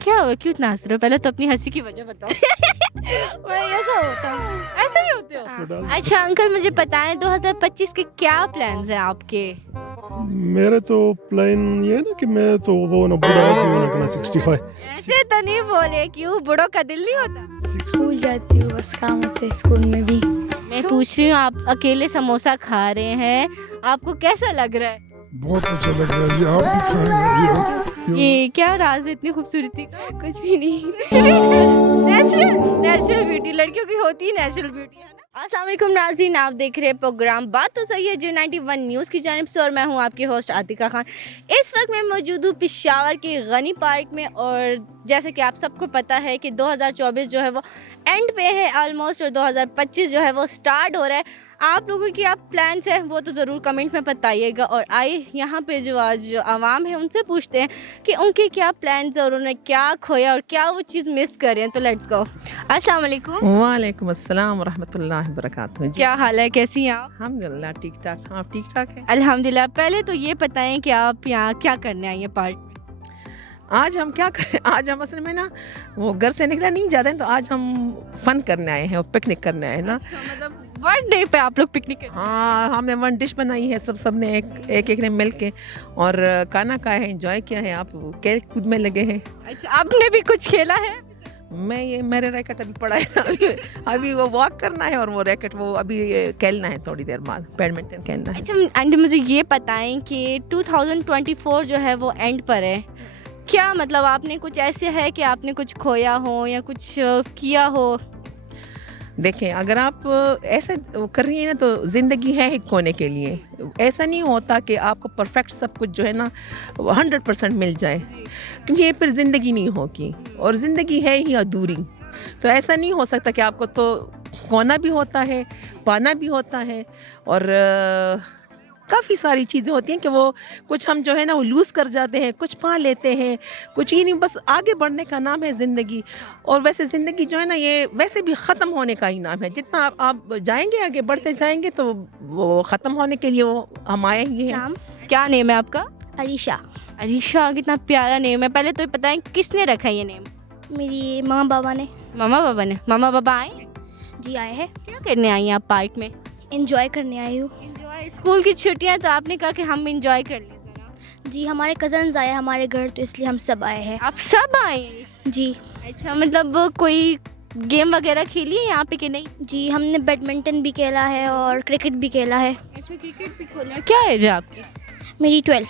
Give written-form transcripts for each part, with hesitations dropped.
کیا ہوا، کیوں اتنا ہنس رہے ہو؟ پہلے تو اپنی ہنسی کی وجہ بتاؤ. میں ایسا ہوتا ہوں. ایسے ہی ہوتے ہو؟ اچھا انکل مجھے بتائیں 2025 کے کیا پلانز ہیں آپ کے؟ میرے تو پلان یہ ہے نا کہ میں تو وہ نا بڑا آدمی ہونے کا 65. ایسے تو نہیں بولے، کیوں بڑوں کا دل نہیں ہوتا؟ اسکول جاتی ہوں، بس کام ہوتے ہیں اسکول میں بھی. میں پوچھ رہی ہوں آپ اکیلے سموسہ کھا رہے ہیں، آپ کو کیسا لگ رہا ہے؟ بہت اچھا لگ رہا ہے جی. آپ بھی کھائیں. یہ کیا راز ہے اتنی خوبصورتی کا؟ کچھ بھی نہیں. نیچرل بیوٹی لڑکیوں کی ہوتی ہے، نیچرل بیوٹی ہے نا. السلام علیکم ناظرین، آپ دیکھ رہے ہیں پروگرام بات تو صحیح ہے جو 91 نیوز کی جانب سے، اور میں ہوں آپ کی ہوسٹ عاطقہ خان. اس وقت میں موجود ہوں پشاور کے غنی پارک میں، اور جیسے کہ آپ سب کو پتہ ہے کہ 2024 جو ہے وہ اینڈ پہ ہے آلموسٹ، اور 2025 جو ہے وہ سٹارٹ ہو رہا ہے. آپ لوگوں کی آپ پلانس ہیں وہ تو ضرور کمنٹ میں بتائیے گا، اور آئے یہاں پہ جو آج عوام ہے ان سے پوچھتے ہیں کہ ان کے کیا پلانس ہیں اور انہیں کیا کھویا اور کیا وہ چیز مس کر رہے ہیں. تو لیٹس گو. السلام علیکم. وعلیکم السلام ورحمۃ اللہ وبرکاتہ. جی کیا حال ہے، کیسی ہیں آپ؟ الحمد للہ ٹھیک ٹھاک. آپ ٹھیک ٹھاک ہیں؟ الحمدللہ. پہلے تو یہ بتائیں کہ آپ یہاں کیا کرنے آئی ہیں پارک میں؟ آج ہم کیا کریں، آج ہم اصل میں نا وہ گھر سے نکلا نہیں جاتے ہیں، تو آج ہم فن کرنے آئے ہیں اور پکنک کرنے آئے ہیں نا. مطلب ون ڈے پہ آپ لوگ پکنک کریں؟ ہاں ہم نے ون ڈش بنائی ہے، سب نے ایک نے مل کے اور کھانا کھایا ہے، انجوائے کیا ہے. آپ کھیل کود میں لگے ہیں؟ اچھا آپ نے بھی کچھ کھیلا ہے؟ میں یہ میرے ریکٹ ابھی پڑا ہے ابھی وہ واک کرنا ہے، اور وہ ریکٹ وہ ابھی کھیلنا ہے تھوڑی دیر بعد، بیڈمنٹن کھیلنا ہے. اچھا اینڈ مجھے یہ بتائیں کہ 2024 جو ہے وہ اینڈ پر ہے، کیا مطلب آپ نے کچھ ایسے ہے کہ آپ نے کچھ کھویا ہو یا کچھ کیا ہو؟ دیکھیں اگر آپ ایسے کر رہی ہیں نا تو زندگی ہے ایک کھونے کے لیے. ایسا نہیں ہوتا کہ آپ کو پرفیکٹ سب کچھ جو ہے نا 100% مل جائے، کیونکہ یہ پھر زندگی نہیں ہوگی، اور زندگی ہے ہی ادھوری. تو ایسا نہیں ہو سکتا کہ آپ کو تو کھونا بھی ہوتا ہے، پانا بھی ہوتا ہے، اور کافی ساری چیزیں ہوتی ہیں کہ وہ کچھ ہم جو ہے نا وہ لوز کر جاتے ہیں، کچھ پا لیتے ہیں، کچھ یہ نہیں. بس آگے بڑھنے کا نام ہے زندگی. اور ویسے زندگی جو ہے نا یہ ویسے بھی ختم ہونے کا ہی نام ہے. جتنا آپ جائیں گے آگے بڑھتے جائیں گے تو وہ ختم ہونے کے لیے وہ ہم آئے ہی ہیں. کیا نیم ہے آپ کا؟ عریشہ. عریشہ، کتنا پیارا نیم ہے. پہلے تو بتائیں کس نے رکھا یہ نیم؟ میری ماما بابا نے. ماما بابا نے. ماما بابا آئے ہیں؟ جی آئے ہیں. کیا کرنے آئی ہیں آپ پارک میں؟ انجوائے کرنے آئی ہوں. انجوائے. اسکول کی چھٹیاں تو آپ نے کہا کہ ہم انجوائے کر لیتے ہیں. جی ہمارے کزنز آئے ہمارے گھر، تو اس لیے ہم سب آئے ہیں. آپ سب آئے ہیں؟ جی. اچھا مطلب کوئی گیم وغیرہ کھیلی ہے یہاں پہ کہ نہیں؟ جی ہم نے بیڈمنٹن بھی کھیلا ہے اور کرکٹ بھی کھیلا ہے. اچھا کرکٹ بھی کھولا ہے. کیا ایج ہے آپ کی؟ میری 12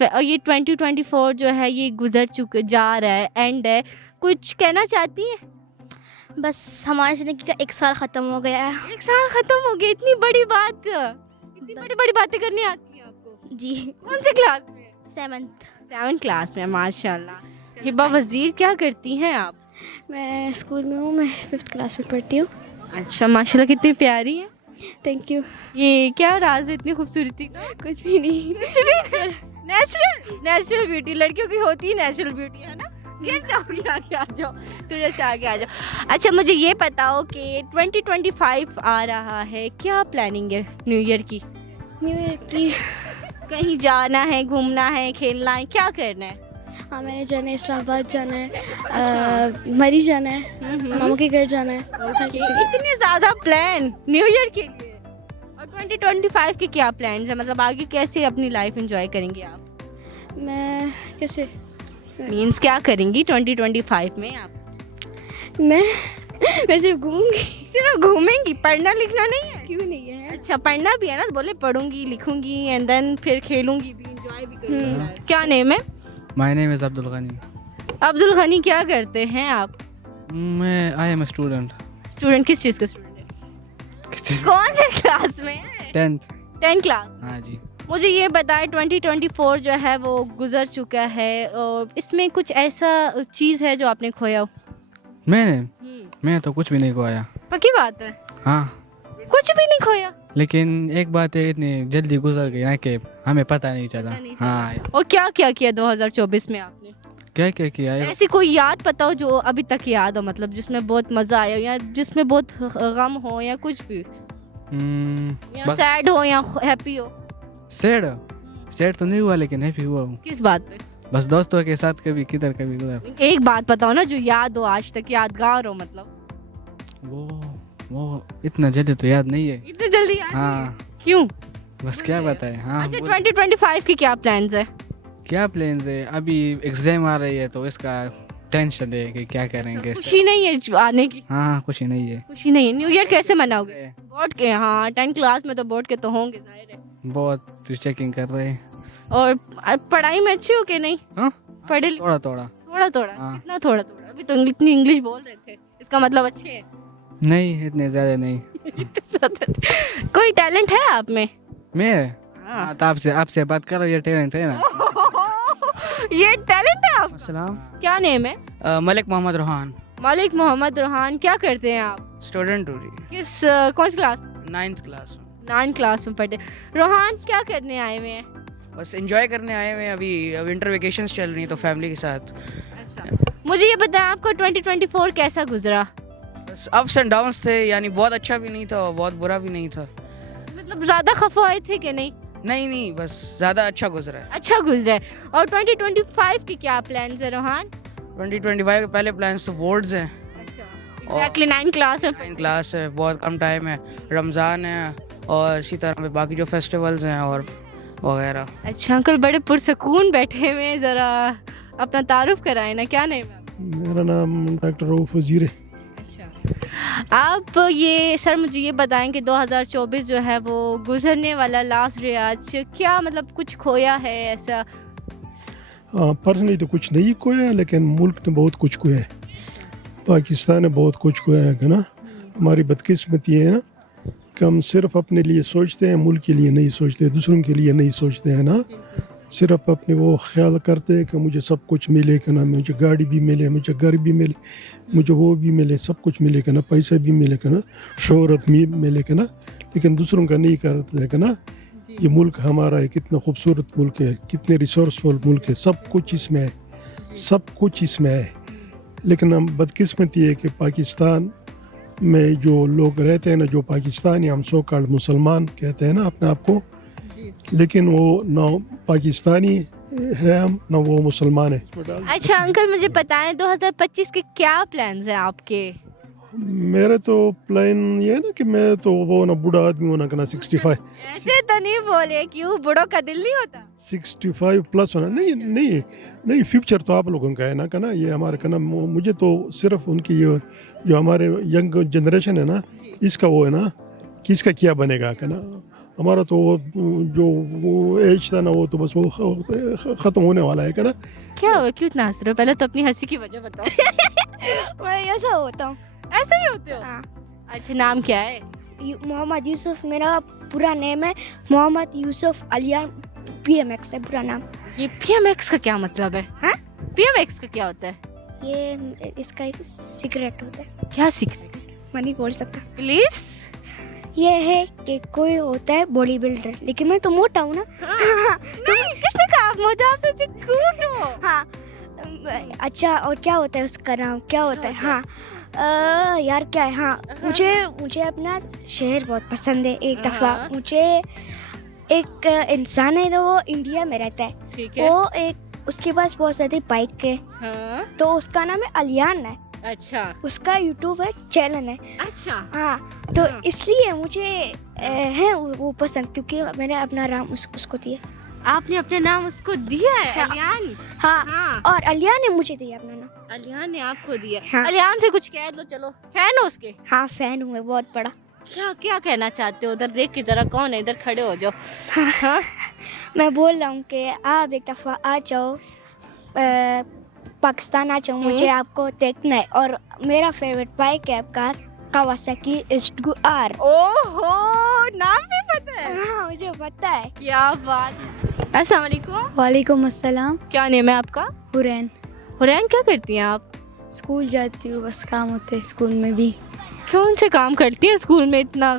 ہے. اور یہ 2024 جو ہے یہ گزر جا رہا ہے، اینڈ ہے، کچھ کہنا چاہتی ہیں؟ بس ہماری زندگی کا 1 سال ختم ہو گیا ہے. 1 سال ختم ہو گیا؟ اتنی بڑی بات، اتنی بڑی بڑی باتیں کرنی آتی ہیں آپ کو؟ جی. کون سی کلاس میں؟ 7th کلاس میں. ماشاء اللہ. ہبا وزیر کیا کرتی ہیں آپ؟ میں اسکول میں ہوں، میں 5th کلاس میں پڑھتی ہوں. اچھا ماشاء اللہ کتنی پیاری ہیں. Thank you. یہ کیا راز ہے اتنی خوبصورتی کا؟ کچھ بھی نہیں. کچھ بھی. نیچرل بیوٹی لڑکیوں کی ہوتی ہے، نیچرل بیوٹی ہے نا. گر جاؤ گی، آگے آ جاؤ، تھوڑا سا آگے آ جاؤ. اچھا مجھے یہ بتاؤ کہ 2025 آ رہا ہے، کیا پلاننگ ہے نیو ایئر کی؟ نیو ایئر کی کہیں جانا ہے، گھومنا ہے، کھیلنا ہے، کیا کرنا ہے؟ ہاں میں نے جانا ہے، اسلام آباد جانا ہے، مری جانا ہے، ماموں کے گھر جانا ہے. اتنے زیادہ پلان نیو ایئر کے لیے. اور 2025 کے کیا پلانس ہیں؟ مطلب آگے کیسے اپنی لائف انجوائے کریں گے آپ؟ میں کیسے مینس کیا کریں گی 2025 میں آپ؟ میں صرف گھوموں گی. صرف گھومیں گی، پڑھنا لکھنا نہیں ہے؟ کیوں نہیں ہے؟ اچھا پڑھنا بھی ہے نا، بولے پڑھوں گی، لکھوں گی، اینڈ دین پھر کھیلوں گی بھی، انجوائے بھی کروں گی. کیا نیم ہے؟ مائی نیم از عبدالغنی. عبدالغنی کیا کرتے ہیں آپ؟ میں I am a student. Student کس چیز کا اسٹوڈنٹ ہے؟ کون سے کلاس میں ہے؟ 10th class. ہاں جی. مجھے یہ بتائیں 2024 جو ہے وہ گزر چکا ہے، اور اس میں کچھ ایسا چیز ہے جو آپ نے کھویا ہو؟ میں تو کچھ بھی نہیں کھویا. پکی بات ہے؟ ہاں کچھ بھی نہیں کھویا. لیکن ایک بات ہے، اتنی جلدی گزر گئی نا کہ ہمیں پتہ نہیں چلا. ہاں. اور کیا کیا 2024 میں آپ نے؟ کیا کیا ہے؟ ایسی کوئی یاد بتاؤ جو ابھی تک یاد ہو، مطلب جس میں بہت مزہ آیا ہو، یا جس میں بہت غم ہو، یا کچھ بھی، یا سیڈ ہو یا ہیپی ہو. سیڈ تو نہیں ہوا لیکن ہیپی ہوا ہوں. کس بات پہ؟ बस दोस्तों के साथ कभी किधर कभी उधर। एक बात बताओ ना जो याद हो, आज तक यादगार हो, मतलब वो इतना जल्दी तो याद नहीं है। इतनी जल्दी याद नहीं है? हाँ क्यों? बस क्या बताएं। हाँ अच्छा 2025 की क्या प्लान्स है? क्या प्लान्स है, अभी एग्जाम आ रही है तो इसका टेंशन है कि क्या करेंगे। खुशी नहीं है आने की? हाँ खुशी नहीं है। खुशी नहीं है। न्यू ईयर कैसे मनाओगे? बोर्ड के, हाँ 10th क्लास में तो बोर्ड के तो होंगे जाहिर है। बहुत चेकिंग कर रहे हैं। और पढ़ाई में अच्छे हो के नहीं? हाँ पढ़े थोड़ा थोड़ा। थोड़ा थोड़ा? हाँ। कितना थोड़ा थोड़ा? अभी तो इतनी इंग्लिश बोल रहे थे, इसका मतलब अच्छे हैं। नहीं इतने ज्यादा नहीं। कोई टैलेंट है आप में? मेरे हाँ। हाँ, तो आपसे बात करो, ये टैलेंट है ना। ये टैलेंट है आप? अस्सलाम। क्या नेम है? मलिक मोहम्मद रोहान, मलिक मोहम्मद रोहान। क्या करते हैं आप? स्टूडेंट हो रही किस कौन सी क्लास? 9th क्लास में। 9th क्लास में पढ़ते। रोहान क्या करने आए हुए हैं? बस एंजॉय करने आए हुए हैं, अभी विंटर वेकेशंस चल रही हैं तो फैमिली के साथ। अच्छा मुझे ये बताएं आपको 2024 कैसा गुजरा? बस अप्स एंड डाउन्स थे, यानी बहुत अच्छा भी नहीं था और बहुत बुरा भी नहीं था। मतलब ज्यादा खफा हुए थे कि नहीं? नहीं बस ज़्यादा अच्छा गुजरा है। अच्छा गुजरा है। और 2025 के क्या प्लान्स है रोहान? 2025 के पहले प्लान्स तो बोर्ड्स हैं, अच्छा एग्जैक्टली 9th क्लास में। 9th क्लास है, बहुत कम टाइम है, रमज़ान है और इसी तरह बाकी जो फेस्टिवल्स हैं और वगैरह। अच्छा अंकल बड़े पुरसकून बैठे हुए हैं, जरा अपना तारुफ कराएं ना, क्या नेम है आपका? मेरा नाम डॉक्टर रऊफ वजीर है। आप ये सर मुझे ये बताएं कि 2024 जो है वो गुजरने वाला लास्ट डे आज, क्या मतलब कुछ खोया है ऐसा? पर्सनली तो कुछ नहीं खोया है, लेकिन मुल्क ने बहुत कुछ खोया है। पाकिस्तान ने बहुत कुछ खोया है ना। हमारी बदकिस्मती है ना कि हम सिर्फ अपने लिए सोचते हैं, मुल्क के लिए नहीं सोचते, दूसरों के लिए नहीं सोचते हैं ना। सिर्फ अपने वो ख्याल करते हैं कि मुझे सब कुछ मिले कि ना, मुझे गाड़ी भी मिले, मुझे घर भी मिले, मुझे वो भी मिले, सब कुछ मिले कि ना, पैसा भी मिले कि ना, शोहरत भी मिले कि ना, लेकिन दूसरों का नहीं करते कि ना। ये मुल्क हमारा है, कितना खूबसूरत मुल्क है, कितने रिसोर्सफुल मुल्क है, सब कुछ इसमें है, सब कुछ इसमें है। लेकिन हम बदकिस्मती है कि पाकिस्तान में जो लोग रहते हैं ना, जो पाकिस्तानी हम सो कॉल्ड मुसलमान कहते हैं ना अपने आप को, लेकिन वो ना पाकिस्तानी है हम, ना वो मुसलमान है। अच्छा अंकल मुझे बताएं 2025 के क्या प्लान्स हैं आपके? मेरे तो प्लान ये है ना कि मैं तो वो ना बूढ़ा आदमी होना करना 65 ऐसे तो नहीं बोले, क्यों बूढ़ों का दिल नहीं होता? 65 प्लस होना। नहीं फ्यूचर तो आप लोगों का है ना कहना, ये हमारे कहना, मुझे तो सिर्फ उनकी ये जो हमारे यंग जनरेशन है ना, इसका वो है ना कि इसका क्या बनेगा कहना। हमारा तो वो जो वो एज था ना, वो तो बस वो ख़त्म होने वाला है कहना। क्या हुआ, क्यों इतना हंस रहे हो? पहले तो अपनी हंसी की वजह बताओ। मैं ऐसा होता हूँ। ऐसे ही होते हो? हाँ। अच्छा नाम क्या है? मोहम्मद यूसुफ मेरा पूरा नेम है, मोहम्मद यूसुफ अलियान, PMX है पूरा नाम। ये PMX का क्या मतलब है? हाँ? PMX का क्या होता है? ये इसका एक सीक्रेट होता है, क्या सीक्रेट? मैं नहीं बोल सकता। प्लीज। ये है कि कोई होता है बॉडी बिल्डर, लेकिन मैं तो मोटा हूँ ना। नहीं किसने कहा आप मोटा? आप तो क्यूट हो। हाँ अच्छा, और क्या होता है उसका नाम, क्या होता है? हाँ यार क्या है, हाँ मुझे अपना शहर बहुत पसंद है। एक दफ़ा मुझे एक इंसान है ना, वो इंडिया में रहता है, ठीक है। वो एक उसके पास बहुत सारे बाइक है, हाँ? तो उसका नाम है अलियान है। अच्छा उसका यूट्यूब है, चैनल है। अच्छा हाँ तो इसलिए मुझे है वो पसंद, क्योंकि मैंने अपना नाम उसको दिया। आपने अपना नाम उसको दिया है? हाँ। अलियान। हाँ, हाँ। और अलियान ने मुझे दिया अपना नाम। अलियान ने आपको दिया? हाँ। अलियान से कुछ कह दो, चलो फैन हो उसके? हाँ फैन हूँ मैं बहुत बड़ा। क्या क्या कहना चाहते हो? उधर देख के जरा कौन है, इधर खड़े हो जाओ। हाँ? मैं बोल रहा हूँ कि आप एक दफ़ा आ जाओ, पाकिस्तान आ जाओ, मुझे आपको देखना है। और मेरा फेवरेट बाइक है आपका कावासाकी SWR। ओहो नाम भी पता है? हाँ मुझे पता है। क्या बात है। अस्सलाम वालेकुम। वालेकुम अस्सलाम। क्या नेम है आपका? हुरैन। हुरैन क्या करती हैं आप? स्कूल जाती हूँ, बस काम होते हैं स्कूल में भी। कौन से काम करती हैं स्कूल में? इतना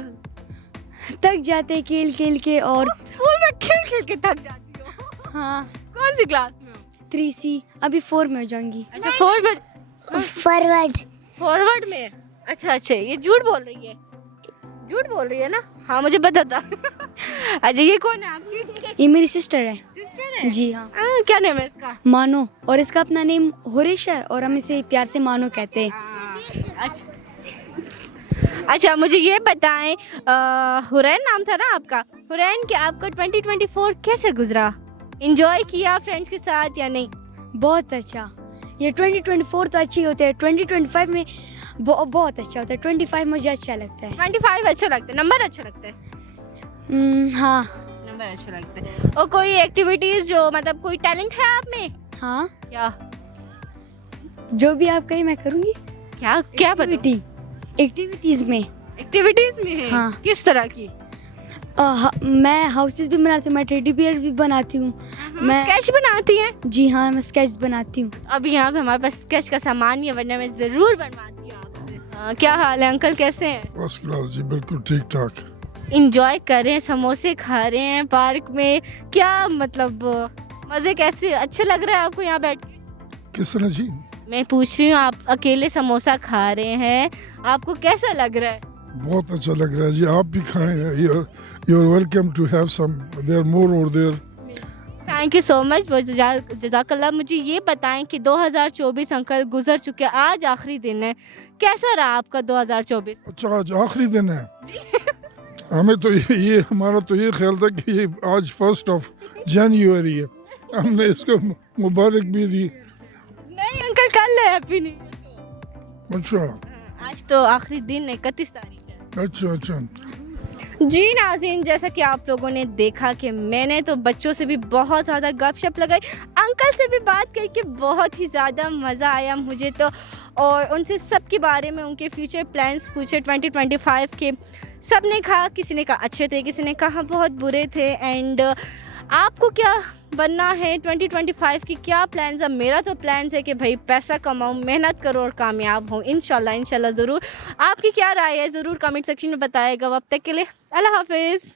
थक जाते खेल खेल के, और स्कूल में खेल खेल के थक जाती हो? हाँ कौन सी क्लास में हो? 3C, अभी 4 में हो जाऊंगी। अच्छा 4 में। फॉरवर्ड। फॉरवर्ड में? अच्छा ये झूठ बोल रही है। झूठ बोल रही है ना? हाँ मुझे पता था। अच्छा ये कौन है आपकी ये मेरी सिस्टर है। सिस्टर है? जी हाँ, क्या नाम है इसका? मानो, और इसका अपना नेम हुरिश है और हम इसे प्यार से मानो कहते हैं। अच्छा अच्छा मुझे ये बताएं, हुरैन नाम था ना आपका, हुरैन कि आपका 2024 कैसे गुजरा? इंजॉय किया फ्रेंड्स के साथ या नहीं? बहुत अच्छा। ये 2024 तो अच्छी होते हैं, 2025 में बहुत अच्छा होता है। 25 मुझे अच्छा लगता है। 25 अच्छा लगता है, नंबर अच्छा लगता है, हाँ नंबर अच्छा लगता है। और कोई एक्टिविटीज जो मतलब कोई टैलेंट है आप में? हाँ, क्या जो भी आप कहीं मैं करूँगी। क्या क्या पता? एक्टिविटीज़ में एक्टिविटीज में है? हाँ। किस तरह की? मैं हाउसेस भी बनाती हूँ, मैं टेडी बियर भी बनाती हूँ। मैं स्केच बनाती हैं? जी हाँ, मैं स्केच बनाती हूँ। अभी यहाँ पे हमारे पास स्केच का सामान नहीं है, वरना मैं जरूर बनवाती हूँ आपसे। क्या हाल है अंकल, कैसे हैं? फर्स्ट क्लास जी, बिल्कुल ठीक ठाक। इंजॉय कर रहे हैं, समोसे खा रहे हैं पार्क में, क्या मतलब मजे कैसे, अच्छा लग रहा है आपको यहाँ बैठ के? किस तरह जी? मैं पूछ रही हूँ, आप अकेले समोसा खा रहे हैं, आपको कैसा लग रहा है? बहुत अच्छा लग रहा है जी, आप भी खाएं। you're welcome to have some, there are more over there. Thank you so much, जज़ाकल्लाह। मुझे ये बताएं कि 2024 अंकल गुजर चुके, आज आखिरी दिन है, कैसा रहा आपका 2024? अच्छा, आज आखिरी दिन है। हमें तो ये हमारा तो ये ख्याल था कि ये आज 1 जनवरी है, हमने इसको मुबारक भी दी। नहीं अंकल, कल है हैप्पी न्यू ईयर। अच्छा आज तो आखिरी दिन है, 31 तारीख है। अच्छा अच्छा। जी नाज़रीन, जैसा कि आप लोगों ने देखा कि मैंने तो बच्चों से भी बहुत ज़्यादा गपशप लगाई, अंकल से भी बात करके बहुत ही ज़्यादा मज़ा आया मुझे तो, और उनसे सब के बारे में उनके फ्यूचर प्लान्स पूछे 2025 के। सब ने कहा, किसी ने कहा अच्छे थे, किसी ने कहा बहुत बुरे थे। एंड आपको क्या बनना है 2025 की, क्या प्लान्स है? मेरा तो प्लान्स है कि भाई पैसा कमाऊँ, मेहनत करो और कामयाब हूँ इंशाल्लाह इंशाल्लाह ज़रूर। आपकी क्या राय है ज़रूर कमेंट सेक्शन में बताएगा। अब तक के लिए अल्लाह हाफिज़।